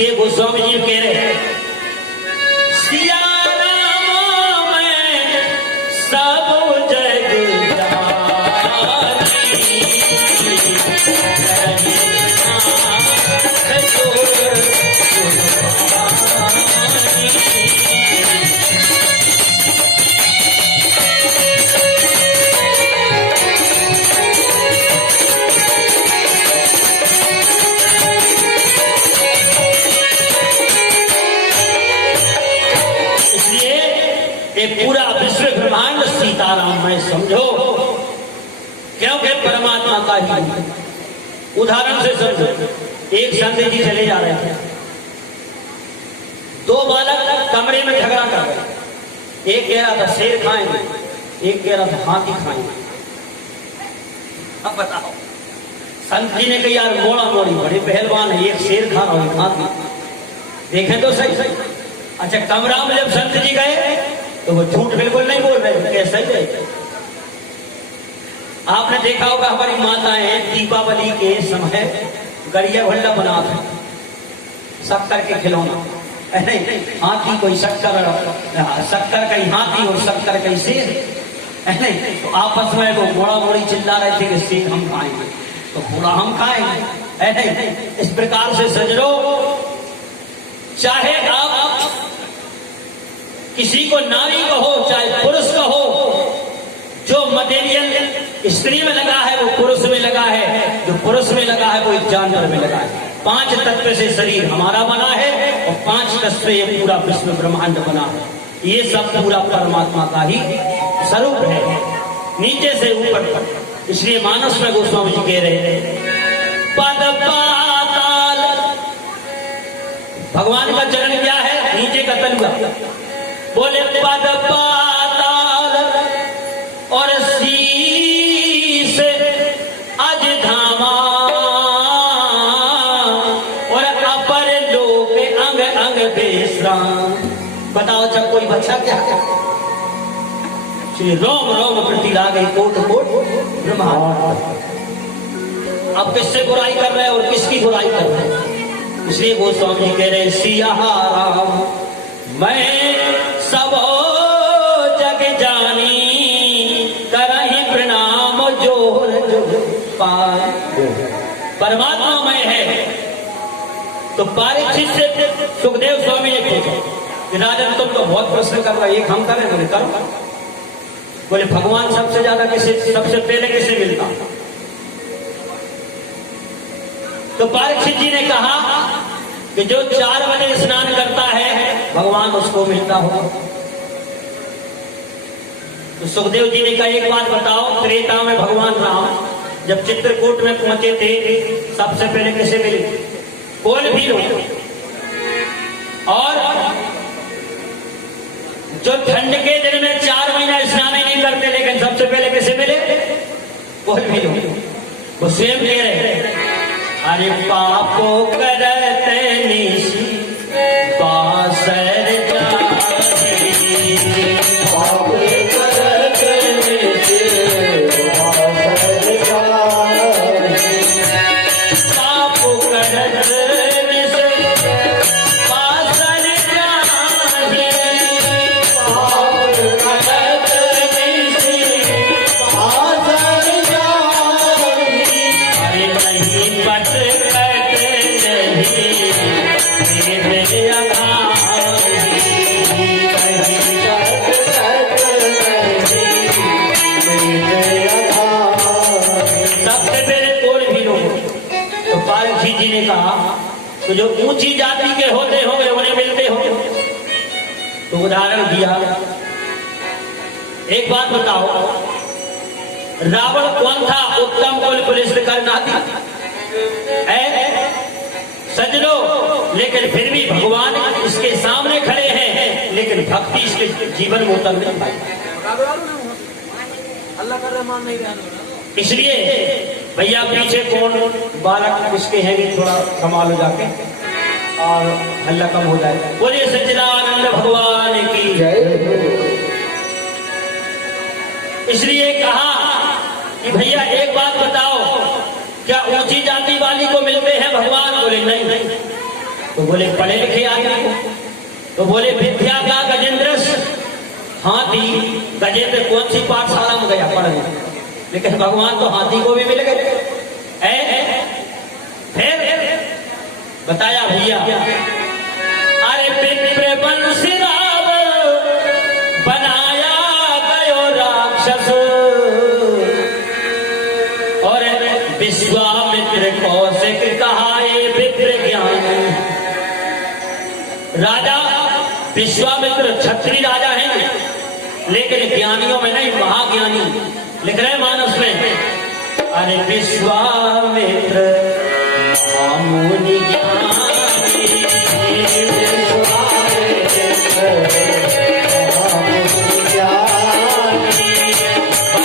इसलिए गोस्वामी जी कह रहे हैं सिया राम में सब जग पूरा विश्व ब्रह्मांड सीताराम में समझो, क्योंकि परमात्मा का ही। उदाहरण से समझो, एक संत जी चले जा रहे थे, दो बालक कमरे में झगड़ा कर रहे। एक कह रहा था शेर खाएंगे, एक कह रहा था हाथी खाएंगे। अब बताओ, संत जी ने कहा यार मोड़ा मोड़ी बड़े पहलवान है, एक शेर खा रहा हूं हाथी, देखें तो सही सही। अच्छा, कमरा में जब संत जी गए तो वो झूठ बिल्कुल नहीं बोल रहे, कैसा ही है। आपने देखा होगा हमारी माताएं दीपावली के समय गरिया भल्ला बनाते, शक्कर के खिलौना, नहीं हाथी कोई शक्कर कहीं हाथी और शक्कर कहीं शेर, नहीं तो आपस में वो घोड़ा घोड़ी चिल्ला रहे थे कि शेर हम खाएंगे तो घोड़ा हम खाएंगे, नहीं। इस प्रकार से सजरो, चाहे आप किसी को नारी कहो चाहे पुरुष कहो, जो मटेरियल स्त्री में लगा है वो पुरुष में लगा है, जो पुरुष में लगा है वो एक जानवर में लगा है। 5 तत्व से शरीर हमारा बना है और 5 तत्व से ये पूरा विश्व ब्रह्मांड बना है। ये सब पूरा परमात्मा का ही स्वरूप है, नीचे से ऊपर तक। इसलिए मानस में गोस्वामी जी कह रहे थे पद पाताल, भगवान का चरण क्या है, नीचे का तलुआ, बोले पद पाताल और शीश अज धामा और अपर लोक अंग अंग विश्राम। बताओ जब कोई बच्चा क्या श्री रोम रोम प्रति लागे कोट कोट ब्रह्मांड। अब किससे बुराई कर रहे हैं और किसकी बुराई कर रहे हैं? इसलिए गोस्वामी जी कह रहे सिया राम मैं सब जग जानी करहि प्रणाम जोर पार। परमात्मा में है तो परीक्षित से सुखदेव स्वामी ने पूछा कि राजन तुम तो बहुत प्रश्न कर रहे, एक हम करें, बोले करो। बोले भगवान सबसे ज्यादा किसे, सबसे पहले किसे मिलता? तो परीक्षित जी ने कहा कि जो 4 बजे स्नान करता है भगवान उसको मिलता हो। तो सुखदेव जी ने कहा एक बात बताओ, त्रेता में भगवान राम जब चित्रकूट में पहुंचे थे सबसे पहले किसे मिले? कोई भी लोग। और जो ठंड के दिन में 4 महीना स्नान नहीं करते लेकिन सबसे पहले किसे मिले? कोई भी लोग। वो स्वयं कह रहे अरे पापो करते निशी बासर तो जो ऊंची जाति के होते होंगे उन्हें मिलते होंगे। तो उदाहरण दिया, एक बात बताओ, रावण कौन था? उत्तम कुल पुलिस करनाती सजनो, लेकिन फिर भी भगवान इसके सामने खड़े हैं, लेकिन भक्ति इसके जीवन में उतर नहीं पाई। अल्लाह का रहमान नहीं रहना। इसलिए भैया पीछे कौन बालक इसके हैं भी थोड़ा संभालो जाके और हल्ला कम हो जाए। बोलिए सच्चिदानंद भगवान की जय। इसलिए कहा कि भैया एक बात बताओ, क्या ऊंची जाति वाली को मिलते हैं भगवान? बोले नहीं नहीं। तो बोले पढ़े लिखे आदमी को। तो बोले विद्या का गजेंद्र हाथी। गजेंद्र कौन सी पाठशाला में गया पढ़ने, लेकिन भगवान तो हाथी को भी मिल गए। फिर बताया भैया, अरे विप्र बंसी रावण बनाया गयो राक्षस, और विश्वामित्र कौशिक कहाए विप्र ज्ञान। राजा विश्वामित्र क्षत्रिय राजा हैं, लेकिन ज्ञानियों में नहीं, महाज्ञानी। लिख रहे मानस में, अरे विश्वामित्र महामुनि ज्ञानी,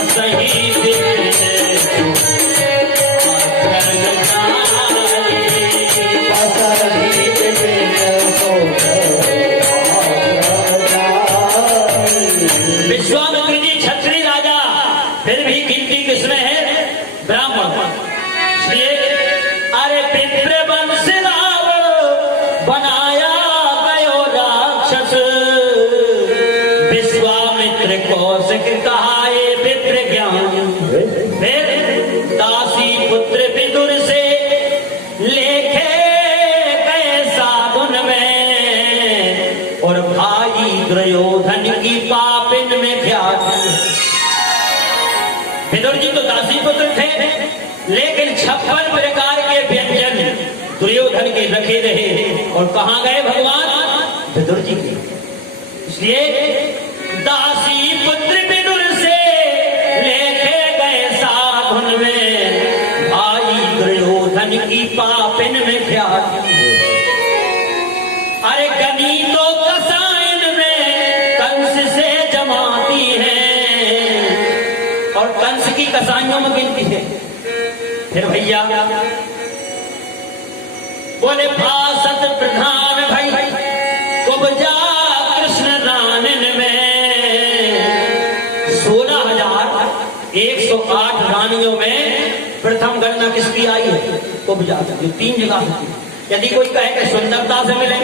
सही विश्वामित्र जी क्षत्रिय राजा, फिर भी गिनती किसमें है? ब्राह्मण। इसलिए अरे विप्र वंश रावण बनाया गयो राक्षस, विश्वामित्र कौशिक कहाए विप्र ज्ञान। फिर दासी पुत्र विदुर से लेखे गए साधुन में, और भाई दुर्योधन की पापिन में ख्याति। विदुर जी तो दासी पुत्र थे, लेकिन 56 प्रकार के व्यंजन दुर्योधन के रखे रहे, और कहां गए भगवान? विदुर जी के। इसलिए दासी पुत्र विदुर से लेके गए साधुन में, भाई दुर्योधन की पापिन में ख्याति। अरे गणितों कसाइन में कंस से जमाती है, और कंस की कसाइयों में गिनती है। फिर भैया बोले भासत प्रधान भाई कुब्जा कृष्ण रानन में, 16,108 रानियों में प्रथम गणना किसकी आई है? कुब्जा। जो 3 जगह से थी। यदि कोई कहे कि सुंदरता से मिले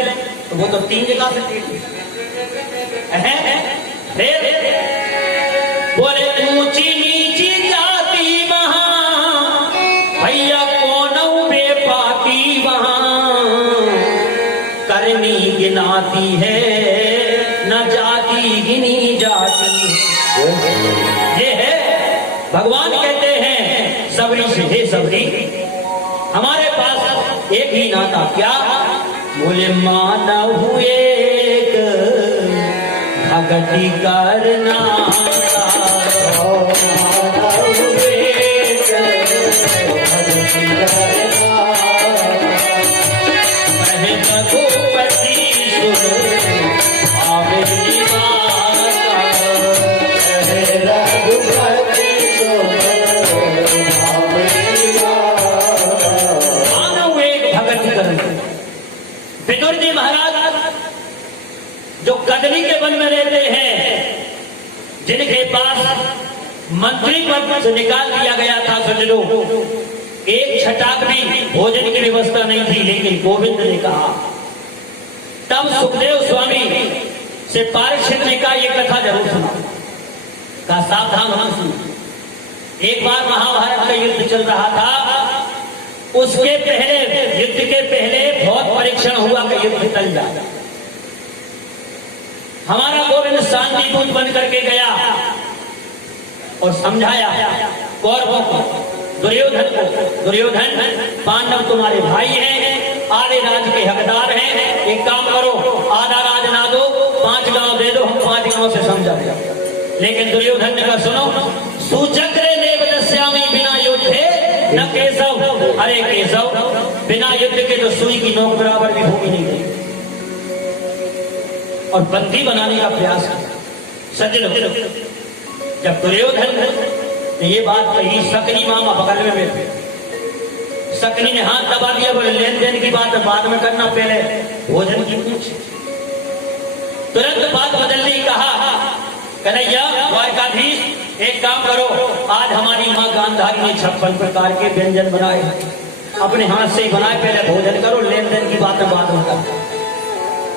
तो वो तो 3 जगह से थी। बोले ऊंची नीची जाति वहां, भैया कौन बेपाती वहां, करनी गिनाती है न जाति गिनी जाती। ये है भगवान कहते हैं सबरी से, हे सबरी हमारे पास एक ही नाता, क्या? बोले मानव हुए भगति करना, विदुर जी महाराज जो कदली के वन में रहते हैं, जिनके पास मंत्री पद से निकाल दिया गया था, समझ लो एक छटाक भी भोजन की व्यवस्था नहीं थी, लेकिन गोविंद ने कहा। तब सुखदेव स्वामी से परीक्षित ने कहा, यह कथा जरूर सुना। कहा सावधान होना सुनो। एक बार महाभारत का युद्ध चल रहा था, उसके पहले, युद्ध के पहले बहुत परीक्षण हुआ कि युद्ध टल जाए। हमारा गोविंद शांति दूत बन करके गया और समझाया कौरवों को, दुर्योधन को, दुर्योधन पांडव तुम्हारे भाई हैं, आधे राज के हकदार हैं, एक काम करो आधा राज ना दो, 5 गांव दे दो, हम 5 गांव से समझा दिया। लेकिन दुर्योधन ने कहा सुनो, सुचक्रे देव दस्यामी बिना युद्धे न केशव, अरे केशव बिना युद्ध के तो सुई की नोक बराबर भी भूमि नहीं गई। और बंदी बनाने का प्रयास सज्जन, जब दुर्योधन ने ये बात कही, सकनी मामा बगल में बैठे, सकनी ने हाथ दबा दिया, बोले लेन देन की बात बाद में करना, पहले भोजन की पूछ। तुरंत बात बदल दी, कहा कन्हैया द्वारकाधीश एक काम करो, आज हमारी माँ गांधारी ने 56 प्रकार के व्यंजन बनाए, अपने हाथ से ही बनाए, पहले भोजन करो, लेन देन की बातें बाद में करो।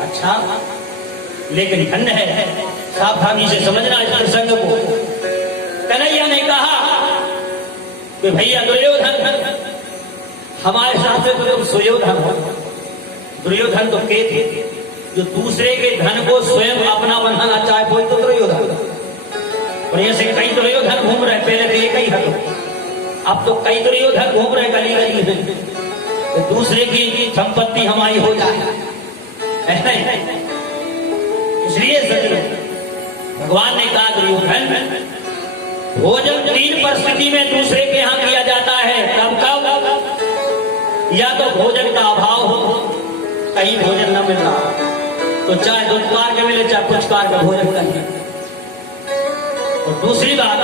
अच्छा, लेकिन धन्य है, सावधानी से समझना इस प्रसंग को। कन्हैया ने कहा कि भैया दुर्योधन, हमारे साथ में तो तुम सुयोधन हो, दुर्योधन तो के थे जो दूसरे के धन को स्वयं अपना बनाना चाहे, कोई तो दुर्योधन। और ऐसे कई दुर्योधन घूम रहे, पहले तो एक ही हटो, अब तो कई दुर्योधन घूम रहे गली गली में, तो दूसरे की संपत्ति हमारी हो जाए। इसलिए भगवान ने कहा दुर्योधन, भोजन 3 परिस्थिति में दूसरे के यहाँ किया जाता है। कब कब? या तो भोजन का अभाव हो, कहीं भोजन न मिल रहा, तो चाहे दुष्कार के मिले चाहे पुचकार का भोजन करिए। और दूसरी बात,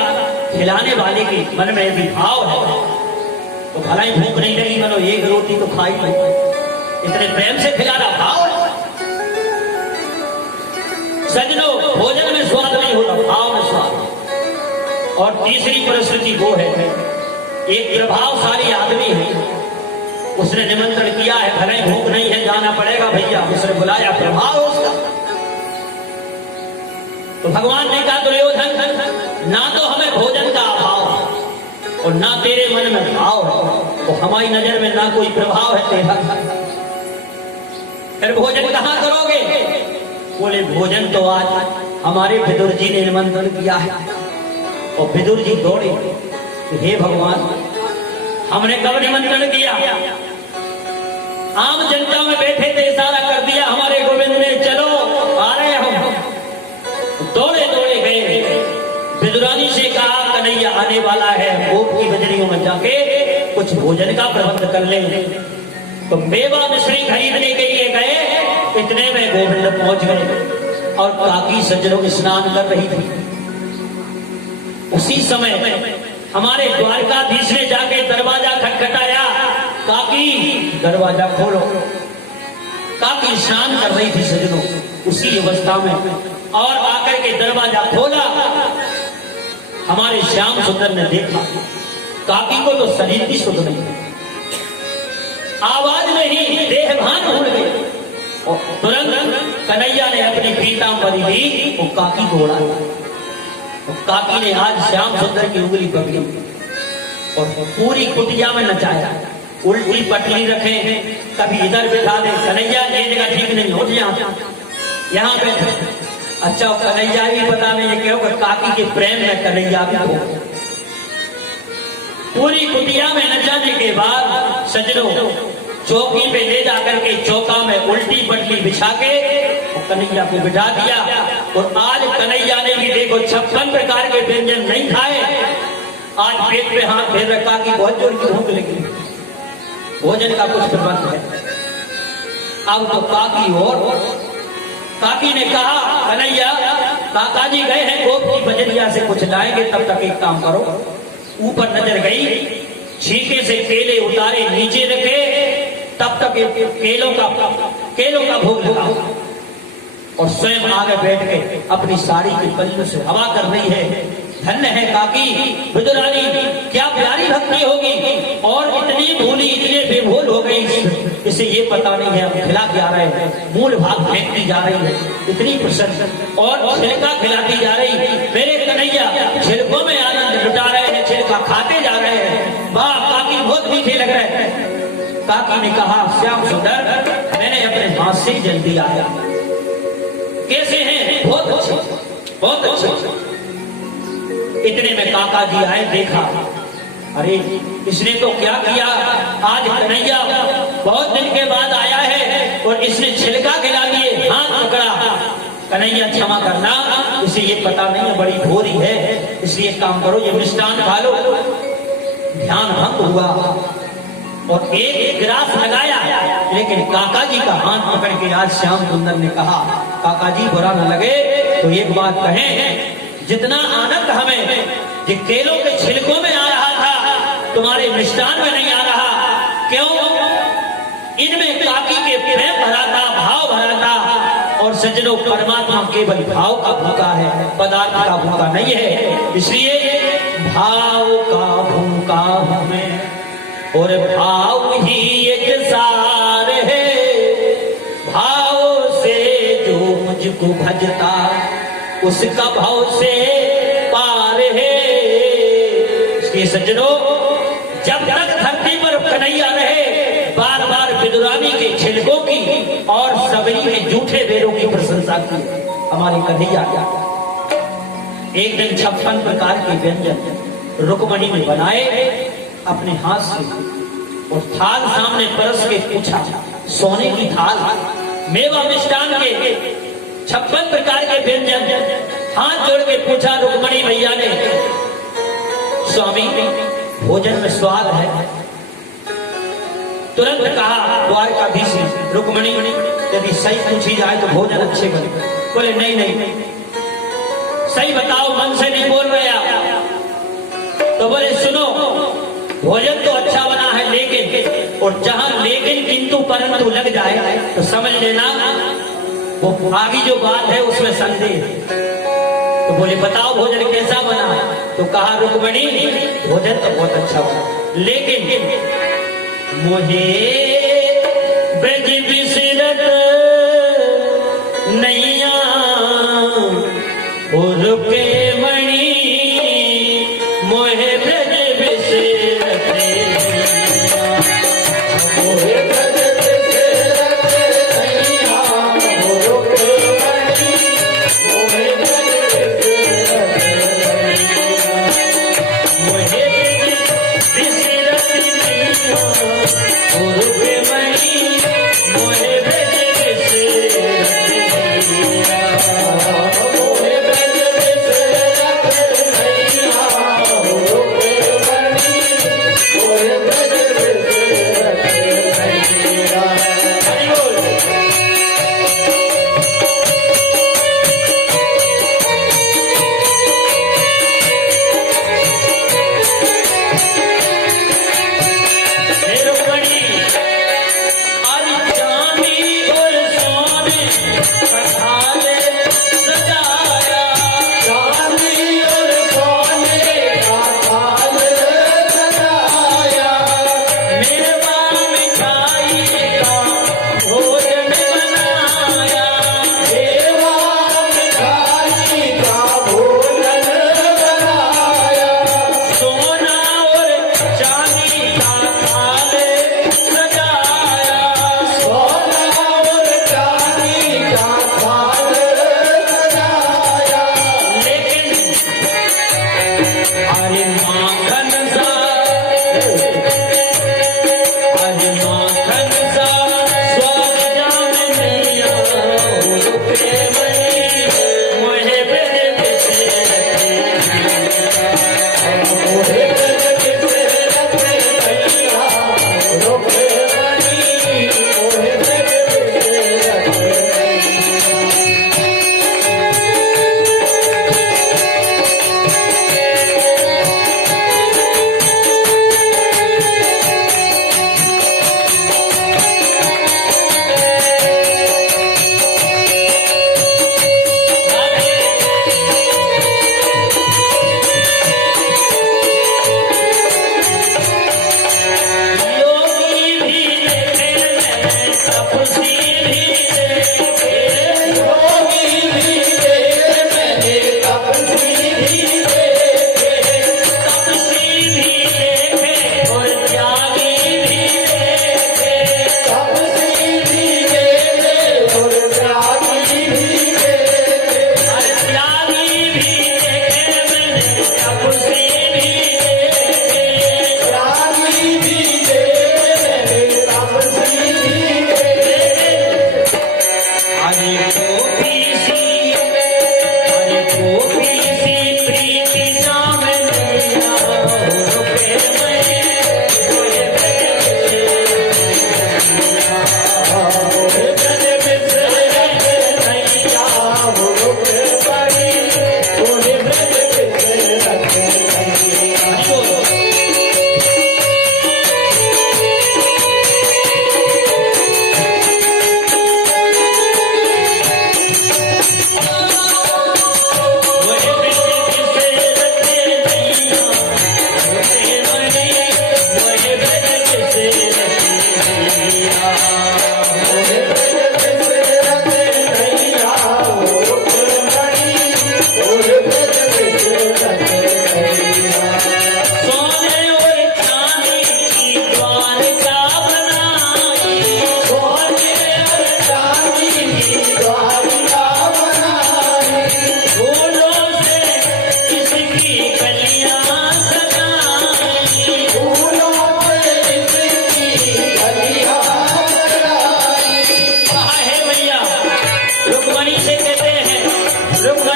खिलाने वाले के मन में भी भाव है, तो भला ही भूख नहीं लगी, मतलब एक रोटी तो खाई नहीं, इतने प्रेम से खिलाना भाव है। सजनों, भोजन में स्वाद नहीं होता, भाव में स्वाद। और तीसरी परिस्थिति वो है, एक प्रभावशाली आदमी है, उसने निमंत्रण किया है, भले ही भूख नहीं है, जाना पड़ेगा भैया, उसने बुलाया, प्रभाव हो उसका। तो भगवान ने कहा दुर्योधन, ना तो हमें भोजन का अभाव और ना तेरे मन में भाव है, तो हमारी नजर में ना कोई प्रभाव है तेरा, फिर भोजन कहां करोगे? बोले भोजन तो आज हमारे विदुर जी ने निमंत्रण किया है। और विदुर जी दौड़े, हे भगवान, हमने कब निमंत्रण किया? आम जनता में बैठे थे, इशारा कर दिया हमारे गोविंद ने, चलो आ रहे हम। दौड़े दौड़े गए, विदुरानी से कहा कन्हैया आने वाला है, गोप की बजरियों में जाके कुछ भोजन का प्रबंध कर ले। तो मेवा मिश्री खरीदने के लिए गए, इतने में गोविंद पहुंच गए और काकी सजनों स्नान कर रही थी। उसी समय हमारे द्वारकाधीश ने जाके दरवाजा खटखटाया, काकी दरवाजा खोलो। काकी स्नान कर रही थी सजनों उसी अवस्था में, और आकर के दरवाजा खोला। हमारे श्याम सुंदर ने देखा, काकी को तो शरीर भी शुद्ध नहीं, आवाज नहीं, देह भान भूल गई। और तुरंत कन्हैया ने अपनी पीतांबरी ली, वो काकी को उड़ाया। काकी ने आज श्याम सुंदर की उंगली पकड़ी और पूरी कुटिया में नचाया, उल्टी पटली रखे, कभी इधर बिठा दे, कन्हैया ये जगह ठीक नहीं, उठ यहाँ पे। अच्छा, कन्हैया भी पता नहीं है क्यों, काकी के प्रेम में कन्हैया भी हो। पूरी कुटिया में नचाने के बाद सजनों चौकी पे ले जाकर के चौका में उल्टी पटली बिछा के कन्हैया को बिठा दिया। और आज कन्हैया ने भी देखो 56 प्रकार के व्यंजन नहीं खाए, आज पेट पे हाथ फेर रखा कि बहुत जोर की भूख लगी, भोजन का कुछ प्रबंध है। अब तो काकी, और काकी ने कहा कन्हैया, काका जी गए हैं गोप की बजरिया से कुछ लाएंगे, तब तक एक काम करो। ऊपर नजर गई, छीके से केले उतारे नीचे रखे, तब तक केलों का भोग लगाओ। और स्वयं आगे बैठ के अपनी साड़ी की पल्लू से हवा कर रही है। धन्य है काकी, विदुरानी, क्या प्यारी भक्ति होगी, और इतनी भूली, इतनी बेभूल हो गई, इसे ये पता नहीं है हम खिला जा रहे हैं, मूल भाग फेंकती जा रही है, इतनी प्रसन्न, और छिलका खिलाती जा रही। मेरे कन्हैया छिलकों में आनंद लुटा रहे हैं, छिलका खाते जा रहे हैं, वाह काकी बहुत मीठे लग रहे हैं। काकी ने कहा श्याम सुंदर, मैंने अपने हाथ से जल दिया है। कैसे हैं? बहुत अच्छे, बहुत अच्छे। इतने में काका जी आए, देखा, अरे इसने तो क्या किया, आज कन्हैया बहुत दिन के बाद आया है और इसने छिलका खिला दिए, हाथ पकड़ा। कन्हैया क्षमा करना, इसे ये पता नहीं है, बड़ी भोरी है, इसलिए काम करो, ये मिष्टान खा लो। ध्यान भंग हुआ और एक गिलास लगाया, लेकिन काका जी का हाथ पकड़ के आज श्याम सुंदर ने कहा, काका जी बुरा न लगे तो एक बात कहें, जितना आनंद हमें ये केलों के छिलकों में आ रहा था, तुम्हारे मिष्टान में नहीं आ रहा, क्यों? इनमें काकी के प्रेम भरा था, भाव भरा था। और सज्जनों, परमात्मा केवल भाव का भूखा है, पदार्थ का भूखा नहीं है। इसलिए भाव का भूखा हमें और भाव ही एक सार है, भाव से जो मुझको भजता उसका भाव से पार है। इसलिए सज्जनों, जब तक धरती पर कन्हैया रहे, बार बार विदुरानी के छिलकों की और सबरी के जूठे बेरों की प्रशंसा की हमारी कन्हैया। एक दिन 56 प्रकार के व्यंजन रुक्मणी ने बनाए अपने हाथ से, और थाल सामने परस के पूछा, सोने की थाल, मेवा मिष्टान के 56 प्रकार के व्यंजन, हाथ जोड़ के पूछा रुक्मणी भैया ने, स्वामी भोजन में स्वाद है? तुरंत कहा द्वारकाधीश ने, रुक्मणी यदि सही पूछी जाए तो भोजन अच्छे बने। बोले नहीं नहीं, सही बताओ, मन से नहीं बोल रहे आप। तो बोले सुनो, भोजन तो अच्छा बना है, लेकिन, और जहां लेकिन किंतु परंतु लग जाए तो समझ लेना वो आगे जो बात है उसमें संदेह है। तो बोले बताओ भोजन कैसा बना है? तो कहा रुक्मणी भोजन तो बहुत अच्छा बना, लेकिन मुझे ब्रज बिसरत नैया रुके मणि, मोहे ब्रज बिसरत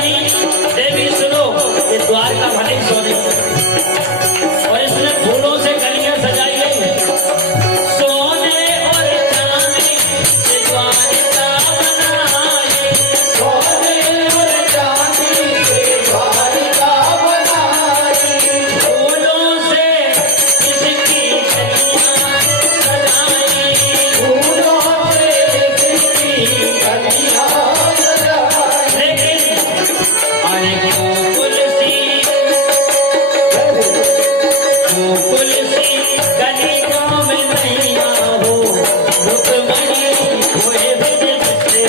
नहीं देवी सुनो, ये द्वारका भले सोने और इसमें फूलों से गलियां सजाई गई है। सोने और चांदी से द्वारका बनाई, सोने और चांदी से द्वारका बनाई, फूलों से इसकी गलियां सजाई, फूलों से इसकी गलियां सजाई। लेकिन अरे गोकुल सी गली गाँव में नहीं हो, रुकमणी हुए बजे बजे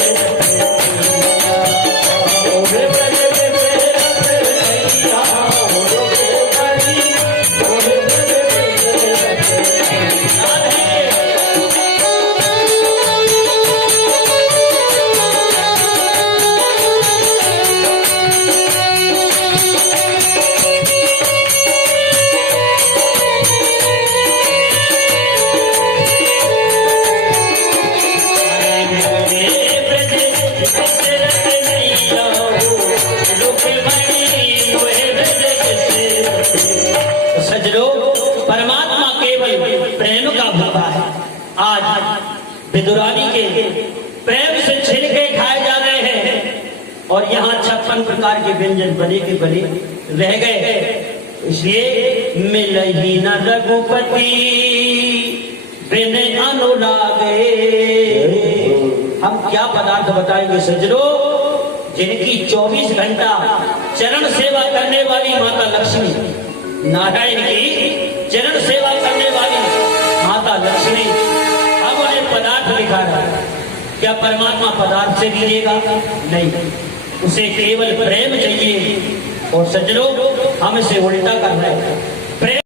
सजलो, परमात्मा केवल प्रेम का भूखा है। आज विदुरानी के प्रेम से छिलके खाए जा रहे हैं और यहाँ 56 प्रकार के व्यंजन बने के बने रह गए। इसलिए मिल ही न रघुपति बिन अनुरागे। हम क्या पदार्थ बताएंगे सजलो, जिनकी 24 घंटा चरण सेवा करने वाली माता लक्ष्मी, नारायण की चरण सेवा करने वाली माता लक्ष्मी, अब उन्हें पदार्थ दिखा रहा है। क्या परमात्मा पदार्थ से लीजिएगा? नहीं, उसे केवल प्रेम चाहिए। और सजनो, हम इसे उल्टा कर रहे हैं।